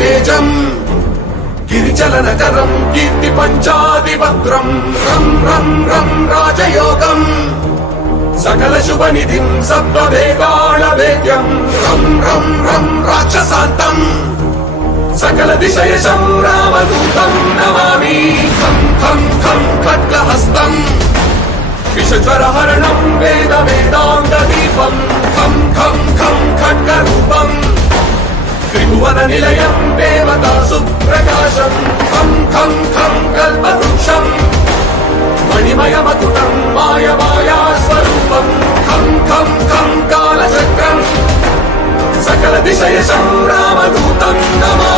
तेजम् गिरिचलनकरम् कीर्ति पञ्चादिवक्त्रम् रं रं रं राजयोगम् सकल शुभ निधिम् सप्तवेदालवेद्यम् रं रं रं राक्षसान्तम् सकल दिशयशं रामदूतम् नमामि खं खं खं खड्गहस्तम् विषज्वरहरणम् वेद वेदाङ्गदीपम् खं खं खं खड्गरूपम् त्रिभुवन निलयम् देवता सुप्रकाशम् खं खं खं कल्पवृक्षम् मणिमयमकुटम् माया स्वरूपम् खं खं खं कालचक्रम् सकल दिशयशं रामदूतम् नमामि।